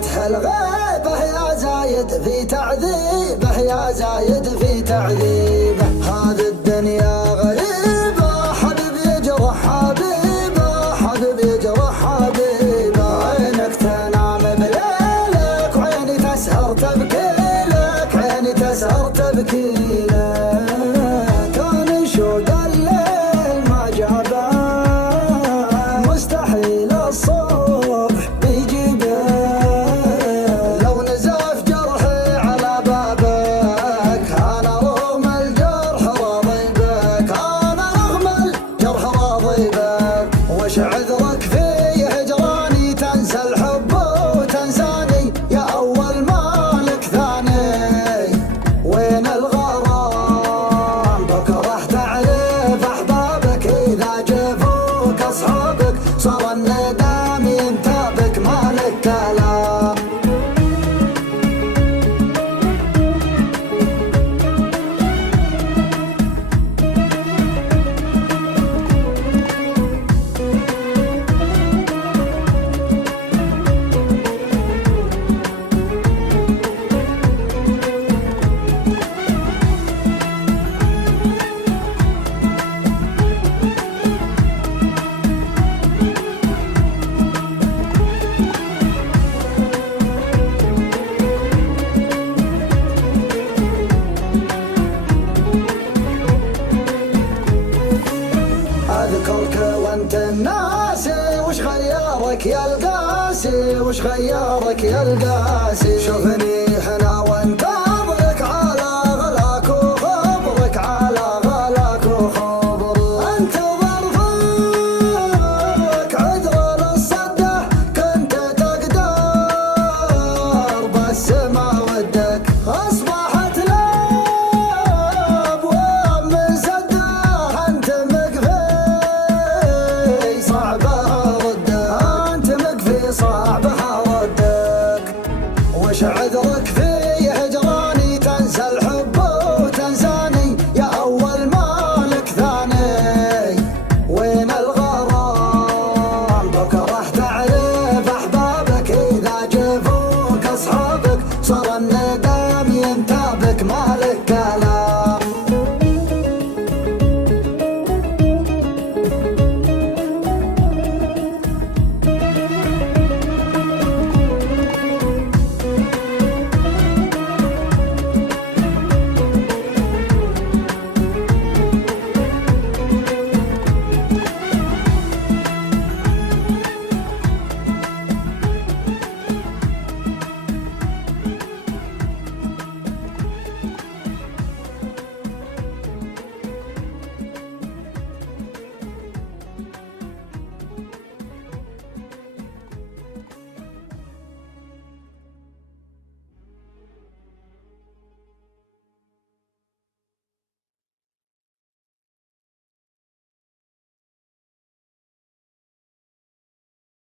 فتح الغيبة يا زايد في تعذيبه، يا زايد في تعذيبه. هذه الدنيا غريبة، حبيب يجرح حبيبه، حبيب يجرح حبيبه. عينك تنام بليلك وعيني تسهر تبكي لك، عيني تسهر تبكي لك. كان شوق الليل ما جابه، مستحيل الصبح بيجيبه. لو نزف جرحي على بابك انا رغم الجرح راضي بك، انا رغم الجرح راضي بك. وش عذرك في هجراني تنسى الحب وتنساني يا اول مالك ثاني؟ وين الغرام بكره تعرف احبابك، اذا جفوك اصحابك صار الندم ينتابك مالك كلام. اذكرك وانت الناسي، وش غيرك يا القاسي، وش غيرك يا القاسي. شوفني هنا وانتظرك على غلاك وخبرك، على غلاك وخبرك. انتظر فيك عذر للصده كنت تقدر، بس ما ودك اصبحت لابواب من سده. انت صعبها ردك، وش عذر